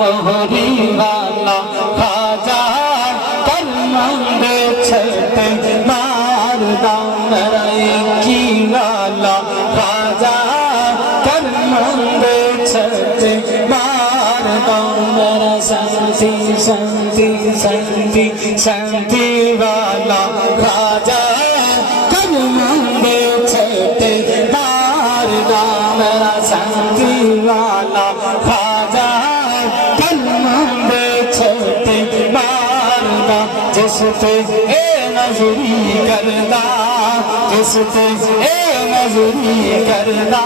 मोहरी वाला खाजा कर मंगे छते मारदा मेरा की वाला खाजा कर मंगे छते मारदा मेरा शांति शांति शांति शांति वाला खाजा कर मंगे छते मारदा मेरा शांति वाला खाजा जिस पे ए नजरी करदा जिस पे ए नजरी करदा